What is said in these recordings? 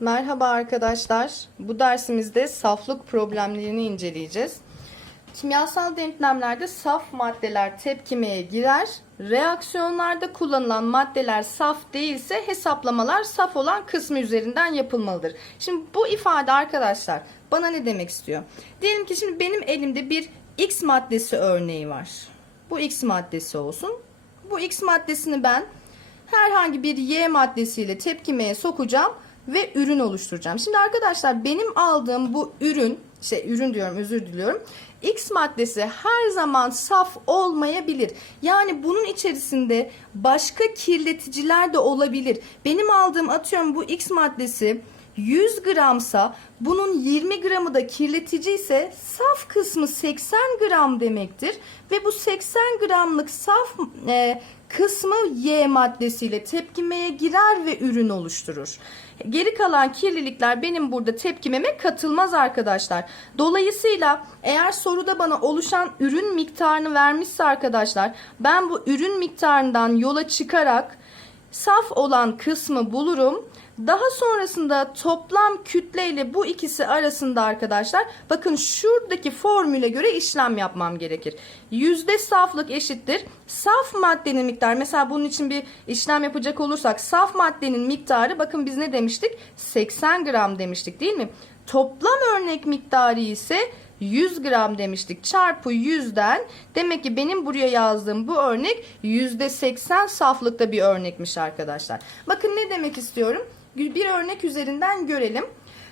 Merhaba arkadaşlar. Bu dersimizde saflık problemlerini inceleyeceğiz. Kimyasal denklemlerde saf maddeler tepkimeye girer. Reaksiyonlarda kullanılan maddeler saf değilse hesaplamalar saf olan kısmı üzerinden yapılmalıdır. Şimdi bu ifade arkadaşlar bana ne demek istiyor? Diyelim ki şimdi benim elimde bir X maddesi örneği var. Bu X maddesi olsun. Bu X maddesini ben herhangi bir Y maddesiyle tepkimeye sokacağım ve ürün oluşturacağım. Şimdi arkadaşlar benim aldığım bu ürün, şey ürün diyorum özür diliyorum. X maddesi her zaman saf olmayabilir. Yani bunun içerisinde başka kirleticiler de olabilir. Benim aldığım atıyorum bu X maddesi 100 gramsa bunun 20 gramı da kirletici ise saf kısmı 80 gram demektir. Ve bu 80 gramlık saf e, kısmı Y maddesiyle tepkimeye girer ve ürün oluşturur. Geri kalan kirlilikler benim burada tepkimeme katılmaz arkadaşlar. Dolayısıyla eğer soruda bana oluşan ürün miktarını vermişse arkadaşlar ben bu ürün miktarından yola çıkarak saf olan kısmı bulurum. Daha sonrasında toplam kütle ile bu ikisi arasında arkadaşlar bakın şuradaki formüle göre işlem yapmam gerekir. Yüzde saflık eşittir. Saf maddenin miktarı mesela bunun için bir işlem yapacak olursak saf maddenin miktarı bakın biz ne demiştik? 80 gram demiştik değil mi? Toplam örnek miktarı ise 100 gram demiştik çarpı 100'den demek ki benim buraya yazdığım bu örnek %80 saflıkta bir örnekmiş arkadaşlar. Bakın ne demek istiyorum? Bir örnek üzerinden görelim.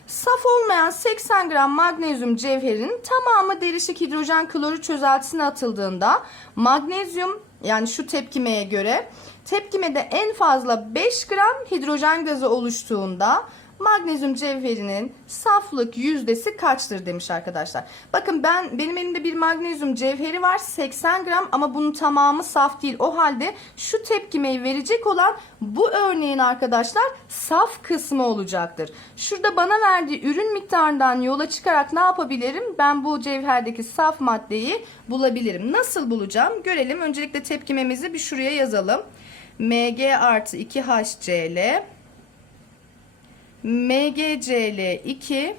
Saf olmayan 80 gram magnezyum cevherinin tamamı derişik hidrojen klorür çözeltisine atıldığında magnezyum yani şu tepkimeye göre tepkimede en fazla 5 gram hidrojen gazı oluştuğunda magnezyum cevherinin saflık yüzdesi kaçtır demiş arkadaşlar. Bakın ben benim elimde bir magnezyum cevheri var 80 gram ama bunun tamamı saf değil. O halde şu tepkimeyi verecek olan bu örneğin arkadaşlar saf kısmı olacaktır. Şurada bana verdiği ürün miktarından yola çıkarak ne yapabilirim? Ben bu cevherdeki saf maddeyi bulabilirim. Nasıl bulacağım? Görelim. Öncelikle tepkimemizi bir şuraya yazalım. Mg artı 2HCl MgCl2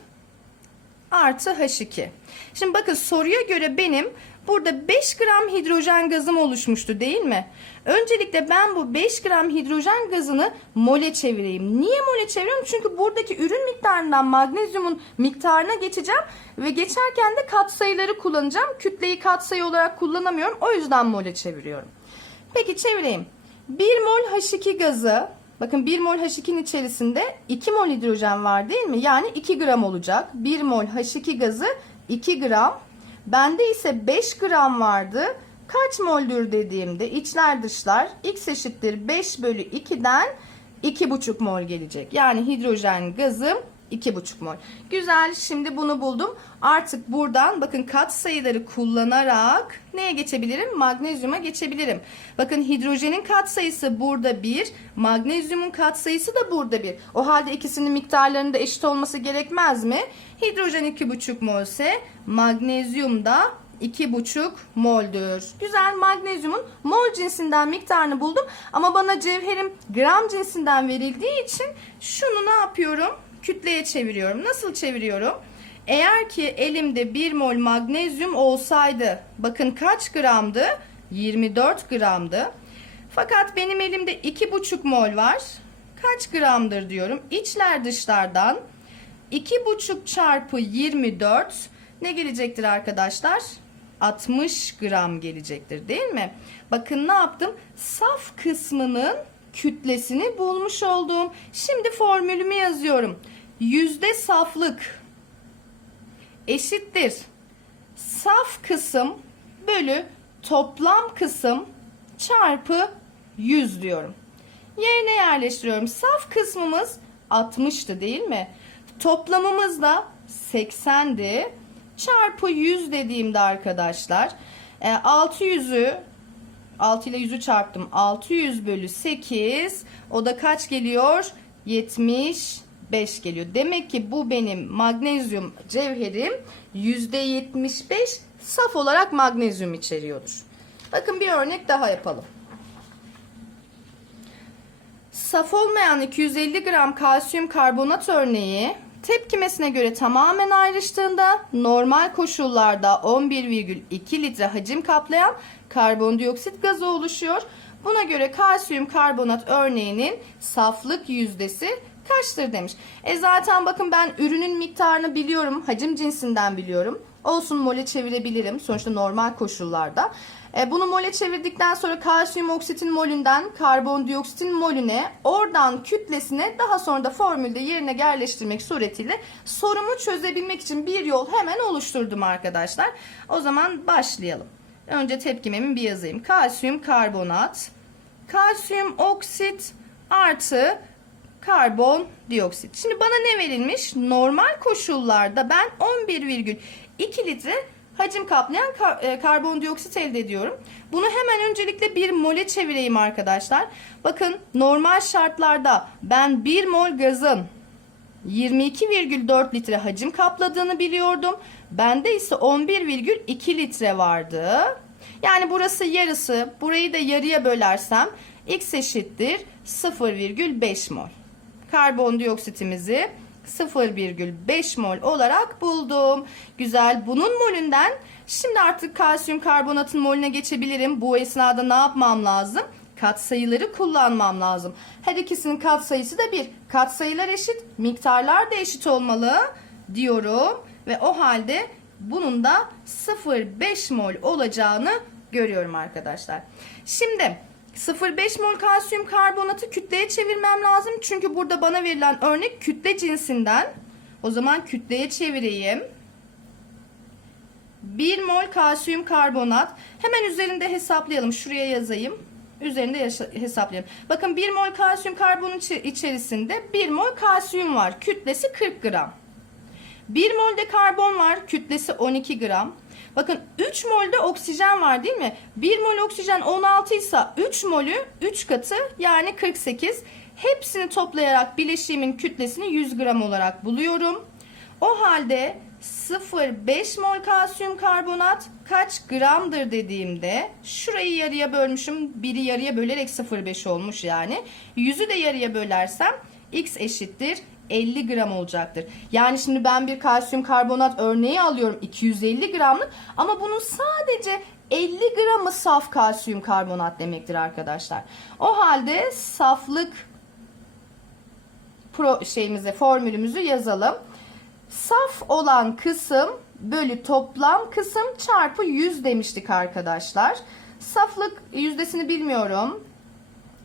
artı H2. Şimdi bakın soruya göre benim burada 5 gram hidrojen gazım oluşmuştu değil mi? Öncelikle ben bu 5 gram hidrojen gazını mole çevireyim. Niye mole çeviriyorum? Çünkü buradaki ürün miktarından magnezyumun miktarına geçeceğim ve geçerken de katsayıları kullanacağım. Kütleyi katsayı olarak kullanamıyorum. O yüzden mole çeviriyorum. Peki çevireyim. 1 mol H2 gazı Bakın 1 mol H2'nin içerisinde 2 mol hidrojen var değil mi? Yani 2 gram olacak. 1 mol H2 gazı 2 gram. Bende ise 5 gram vardı. Kaç moldür dediğimde içler dışlar x eşittir 5 bölü 2'den 2,5 mol gelecek. Yani hidrojen gazım 2,5 mol. Güzel şimdi bunu buldum. Artık buradan bakın kat sayıları kullanarak neye geçebilirim? Magnezyuma geçebilirim. Bakın hidrojenin kat sayısı burada 1. Magnezyumun kat sayısı da burada 1. O halde ikisinin miktarlarının da eşit olması gerekmez mi? Hidrojen 2,5 mol ise magnezyum da 2,5 moldür. Güzel magnezyumun mol cinsinden miktarını buldum. Ama bana cevherim gram cinsinden verildiği için şunu ne yapıyorum? Kütleye çeviriyorum. Nasıl çeviriyorum? Eğer ki elimde 1 mol magnezyum olsaydı bakın kaç gramdı? 24 gramdı. Fakat benim elimde 2,5 mol var. Kaç gramdır diyorum. İçler dışlardan 2,5 çarpı 24 ne gelecektir arkadaşlar? 60 gram gelecektir değil mi? Bakın ne yaptım? Saf kısmının kütlesini bulmuş oldum. Şimdi formülümü yazıyorum. Yüzde saflık eşittir. Saf kısım bölü toplam kısım çarpı 100 diyorum. Yerine yerleştiriyorum. Saf kısmımız 60'tı değil mi? Toplamımız da 80'di. Çarpı 100 dediğimde arkadaşlar 600'ü 6 ile 100'ü çarptım. 600 bölü 8 o da kaç geliyor? 75 geliyor. Demek ki bu benim magnezyum cevherim %75 saf olarak magnezyum içeriyordur. Bakın bir örnek daha yapalım. Saf olmayan 250 gram kalsiyum karbonat örneği tepkimesine göre tamamen ayrıştığında normal koşullarda 11,2 litre hacim kaplayan karbondioksit gazı oluşuyor. Buna göre kalsiyum karbonat örneğinin saflık yüzdesi kaçtır demiş. E zaten bakın ben ürünün miktarını biliyorum. Hacim cinsinden biliyorum. Olsun mole çevirebilirim. Sonuçta normal koşullarda. E, bunu mole çevirdikten sonra kalsiyum oksitin molünden karbondioksitin molüne oradan kütlesine daha sonra da formülde yerine yerleştirmek suretiyle sorumu çözebilmek için bir yol hemen oluşturdum arkadaşlar. O zaman başlayalım. Önce tepkimemi bir yazayım. Kalsiyum karbonat, kalsiyum oksit artı karbon dioksit. Şimdi bana ne verilmiş? Normal koşullarda ben 11,2 litre hacim kaplayan kar- e, karbondioksit elde ediyorum. Bunu hemen öncelikle bir mole çevireyim arkadaşlar. Bakın normal şartlarda ben 1 mol gazın 22,4 litre hacim kapladığını biliyordum. Bende ise 11,2 litre vardı. Yani burası yarısı. Burayı da yarıya bölersem x eşittir 0,5 mol. Karbondioksitimizi 0,5 mol olarak buldum. Güzel. Bunun molünden şimdi artık kalsiyum karbonatın molüne geçebilirim. Bu esnada ne yapmam lazım? Katsayıları kullanmam lazım. Her ikisinin katsayısı da 1. Katsayılar eşit, miktarlar da eşit olmalı diyorum. Ve o halde bunun da 0,5 mol olacağını görüyorum arkadaşlar. Şimdi 0,5 mol kalsiyum karbonatı kütleye çevirmem lazım. Çünkü burada bana verilen örnek kütle cinsinden. O zaman kütleye çevireyim. 1 mol kalsiyum karbonat. Hemen üzerinde hesaplayalım. Şuraya yazayım. Üzerinde hesaplayalım. Bakın 1 mol kalsiyum karbonat içi- içerisinde 1 mol kalsiyum var. Kütlesi 40 gram. 1 molde karbon var. Kütlesi 12 gram. Bakın 3 molde oksijen var değil mi? 1 mol oksijen 16 ise 3 molü 3 katı yani 48. Hepsini toplayarak bileşiğimin kütlesini 100 gram olarak buluyorum. O halde 0,5 mol kalsiyum karbonat kaç gramdır dediğimde şurayı yarıya bölmüşüm. Biri yarıya bölerek 0,5 olmuş yani. Yüzü de yarıya bölersem x eşittir 50 gram olacaktır. Yani şimdi ben bir kalsiyum karbonat örneği alıyorum 250 gramlık ama bunun sadece 50 gramı saf kalsiyum karbonat demektir arkadaşlar. O halde saflık pro şeyimize formülümüzü yazalım. Saf olan kısım bölü toplam kısım çarpı 100 demiştik arkadaşlar. Saflık yüzdesini bilmiyorum.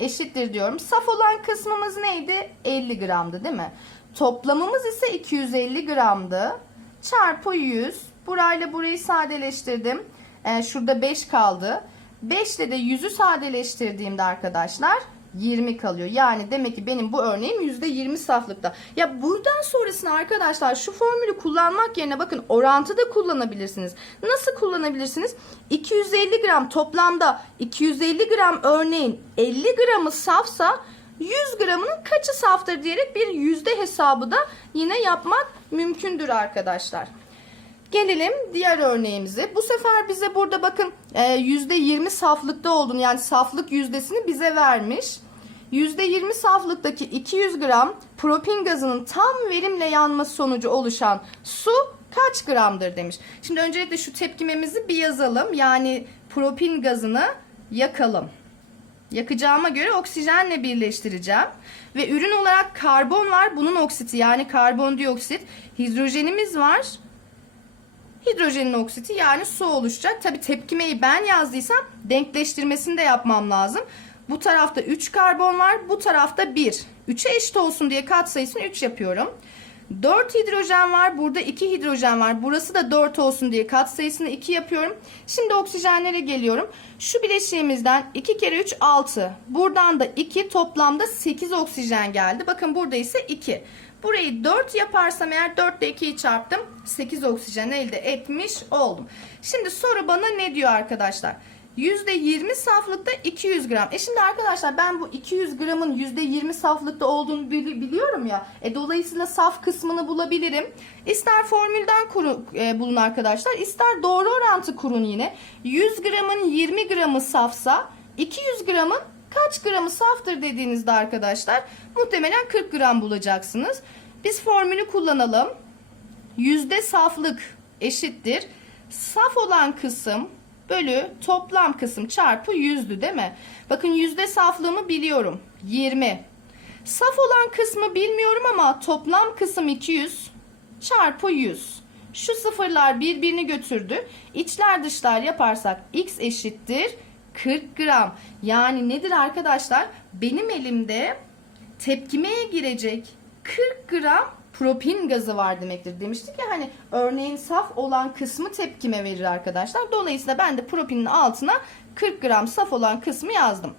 Eşittir diyorum. Saf olan kısmımız neydi? 50 gramdı değil mi? Toplamımız ise 250 gramdı. Çarpı 100. Burayla burayı sadeleştirdim. Ee, şurada 5 kaldı. 5 ile de 100'ü sadeleştirdiğimde arkadaşlar 20 kalıyor. Yani demek ki benim bu örneğim %20 saflıkta. Ya buradan sonrasını arkadaşlar şu formülü kullanmak yerine bakın orantı da kullanabilirsiniz. Nasıl kullanabilirsiniz? 250 gram toplamda 250 gram örneğin 50 gramı safsa 100 gramının kaçı saftır diyerek bir yüzde hesabı da yine yapmak mümkündür arkadaşlar. Gelelim diğer örneğimize. Bu sefer bize burada bakın e, %20 saflıkta olduğunu yani saflık yüzdesini bize vermiş. %20 saflıktaki 200 gram propin gazının tam verimle yanması sonucu oluşan su kaç gramdır demiş. Şimdi öncelikle şu tepkimemizi bir yazalım. Yani propin gazını yakalım. Yakacağıma göre oksijenle birleştireceğim. Ve ürün olarak karbon var. Bunun oksiti yani karbondioksit. Hidrojenimiz var. Hidrojenin oksiti yani su oluşacak. Tabi tepkimeyi ben yazdıysam denkleştirmesini de yapmam lazım. Bu tarafta 3 karbon var. Bu tarafta 1. 3'e eşit olsun diye katsayısını 3 yapıyorum. 4 hidrojen var. Burada 2 hidrojen var. Burası da 4 olsun diye katsayısını 2 yapıyorum. Şimdi oksijenlere geliyorum. Şu bileşiğimizden 2 kere 3 6. Buradan da 2 toplamda 8 oksijen geldi. Bakın burada ise 2. Burayı 4 yaparsam eğer 4 ile 2'yi çarptım. 8 oksijen elde etmiş oldum. Şimdi soru bana ne diyor arkadaşlar? %20 saflıkta 200 gram. E şimdi arkadaşlar ben bu 200 gramın %20 saflıkta olduğunu bili- biliyorum ya. E dolayısıyla saf kısmını bulabilirim. İster formülden kuru, e, bulun arkadaşlar. ister doğru orantı kurun yine. 100 gramın 20 gramı safsa 200 gramın Kaç gramı saftır dediğinizde arkadaşlar muhtemelen 40 gram bulacaksınız. Biz formülü kullanalım. Yüzde saflık eşittir. Saf olan kısım bölü toplam kısım çarpı yüzdü değil mi? Bakın yüzde saflığımı biliyorum. 20. Saf olan kısmı bilmiyorum ama toplam kısım 200 çarpı 100. Şu sıfırlar birbirini götürdü. İçler dışlar yaparsak x eşittir 40 gram. Yani nedir arkadaşlar? Benim elimde tepkimeye girecek 40 gram propin gazı var demektir demiştik ya hani örneğin saf olan kısmı tepkime verir arkadaşlar. Dolayısıyla ben de propinin altına 40 gram saf olan kısmı yazdım.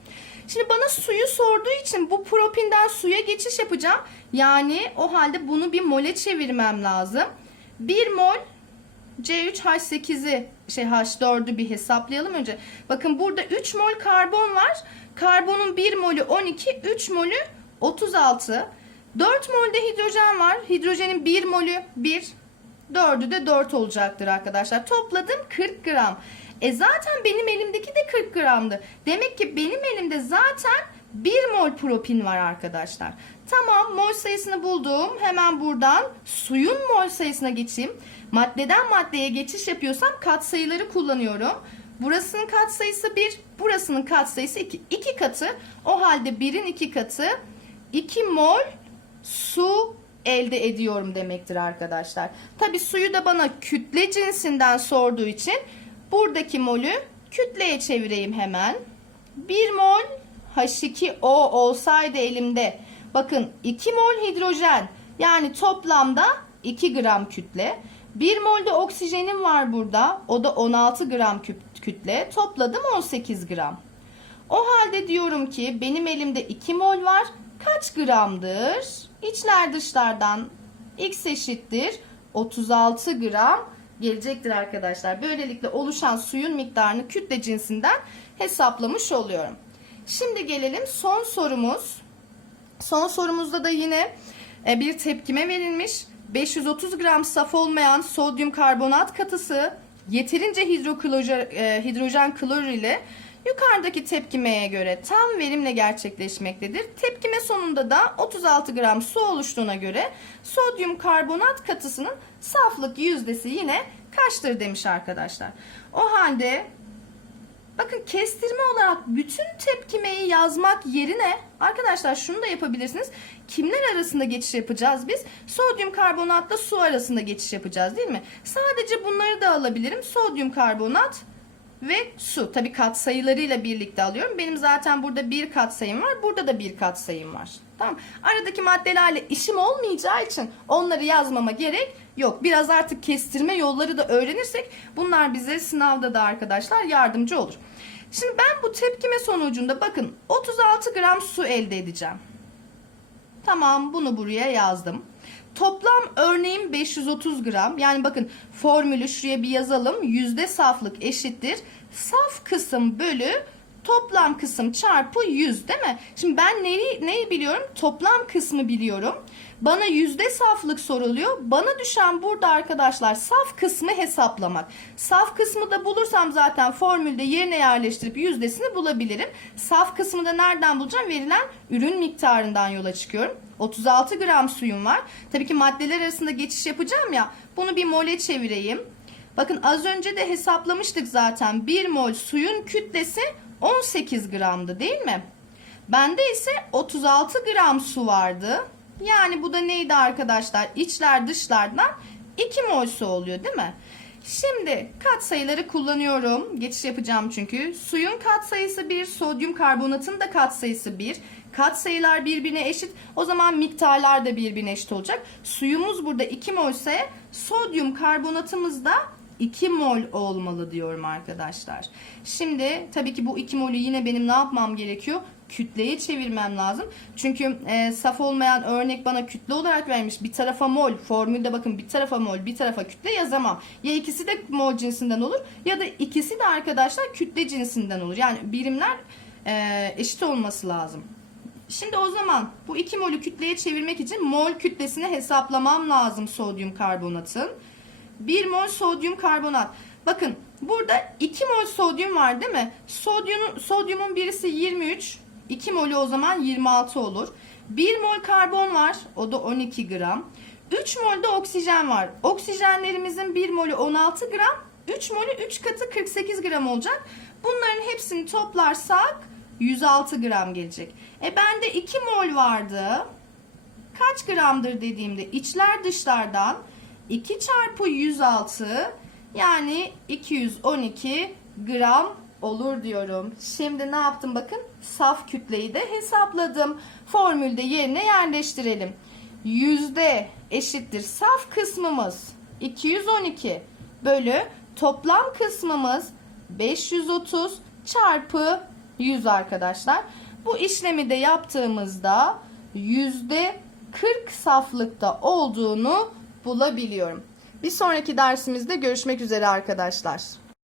Şimdi bana suyu sorduğu için bu propinden suya geçiş yapacağım. Yani o halde bunu bir mole çevirmem lazım. 1 mol C3H8'i şey H4'ü bir hesaplayalım önce. Bakın burada 3 mol karbon var. Karbonun 1 molü 12, 3 molü 36. 4 molde hidrojen var. Hidrojenin 1 molü 1, 4'ü de 4 olacaktır arkadaşlar. Topladım 40 gram. E zaten benim elimdeki de 40 gramdı. Demek ki benim elimde zaten 1 mol propin var arkadaşlar. Tamam mol sayısını buldum. Hemen buradan suyun mol sayısına geçeyim. Maddeden maddeye geçiş yapıyorsam katsayıları kullanıyorum. Burasının katsayısı 1, burasının katsayısı 2. 2 katı. O halde 1'in 2 katı 2 mol su elde ediyorum demektir arkadaşlar. Tabi suyu da bana kütle cinsinden sorduğu için buradaki molü kütleye çevireyim hemen. 1 mol H2O olsaydı elimde bakın 2 mol hidrojen yani toplamda 2 gram kütle. 1 molde oksijenim var burada. O da 16 gram kütle. Topladım 18 gram. O halde diyorum ki benim elimde 2 mol var. Kaç gramdır? İçler dışlardan x eşittir 36 gram gelecektir arkadaşlar. Böylelikle oluşan suyun miktarını kütle cinsinden hesaplamış oluyorum. Şimdi gelelim son sorumuz. Son sorumuzda da yine e, bir tepkime verilmiş. 530 gram saf olmayan sodyum karbonat katısı yeterince e, hidrojen klorür ile yukarıdaki tepkimeye göre tam verimle gerçekleşmektedir. Tepkime sonunda da 36 gram su oluştuğuna göre sodyum karbonat katısının saflık yüzdesi yine kaçtır demiş arkadaşlar. O halde Bakın kestirme olarak bütün tepkimeyi yazmak yerine arkadaşlar şunu da yapabilirsiniz. Kimler arasında geçiş yapacağız biz? Sodyum karbonatla su arasında geçiş yapacağız değil mi? Sadece bunları da alabilirim. Sodyum karbonat ve su. Tabi katsayılarıyla birlikte alıyorum. Benim zaten burada bir katsayım var. Burada da bir katsayım var. Tamam. Aradaki maddelerle işim olmayacağı için onları yazmama gerek yok. Biraz artık kestirme yolları da öğrenirsek bunlar bize sınavda da arkadaşlar yardımcı olur. Şimdi ben bu tepkime sonucunda bakın 36 gram su elde edeceğim. Tamam bunu buraya yazdım. Toplam örneğin 530 gram. Yani bakın formülü şuraya bir yazalım. Yüzde saflık eşittir. Saf kısım bölü toplam kısım çarpı 100 değil mi? Şimdi ben neyi, neyi biliyorum? Toplam kısmı biliyorum. Bana yüzde saflık soruluyor. Bana düşen burada arkadaşlar saf kısmı hesaplamak. Saf kısmı da bulursam zaten formülde yerine yerleştirip yüzdesini bulabilirim. Saf kısmı da nereden bulacağım? Verilen ürün miktarından yola çıkıyorum. 36 gram suyum var. Tabii ki maddeler arasında geçiş yapacağım ya. Bunu bir mole çevireyim. Bakın az önce de hesaplamıştık zaten. 1 mol suyun kütlesi 18 gramdı değil mi? Bende ise 36 gram su vardı. Yani bu da neydi arkadaşlar? İçler dışlardan 2 mol su oluyor değil mi? Şimdi katsayıları kullanıyorum. Geçiş yapacağım çünkü. Suyun katsayısı 1, sodyum karbonatın da katsayısı 1. Katsayılar birbirine eşit. O zaman miktarlar da birbirine eşit olacak. Suyumuz burada 2 mol ise sodyum karbonatımız da 2 mol olmalı diyorum arkadaşlar. Şimdi tabii ki bu 2 molü yine benim ne yapmam gerekiyor? Kütleye çevirmem lazım. Çünkü e, saf olmayan örnek bana kütle olarak vermiş. Bir tarafa mol. Formülde bakın bir tarafa mol bir tarafa kütle yazamam. Ya ikisi de mol cinsinden olur ya da ikisi de arkadaşlar kütle cinsinden olur. Yani birimler e, eşit olması lazım. Şimdi o zaman bu 2 molü kütleye çevirmek için mol kütlesini hesaplamam lazım sodyum karbonatın. 1 mol sodyum karbonat. Bakın burada 2 mol sodyum var değil mi? Sodyumun, sodyumun birisi 23, 2 molü o zaman 26 olur. 1 mol karbon var. O da 12 gram. 3 mol oksijen var. Oksijenlerimizin 1 molü 16 gram. 3 molü 3 katı 48 gram olacak. Bunların hepsini toplarsak 106 gram gelecek. E bende 2 mol vardı. Kaç gramdır dediğimde içler dışlardan 2 çarpı 106 yani 212 gram olur diyorum. Şimdi ne yaptım bakın? Saf kütleyi de hesapladım. Formülde yerine yerleştirelim. Yüzde eşittir saf kısmımız 212 bölü toplam kısmımız 530 çarpı 100 arkadaşlar. Bu işlemi de yaptığımızda yüzde 40 saflıkta olduğunu bulabiliyorum. Bir sonraki dersimizde görüşmek üzere arkadaşlar.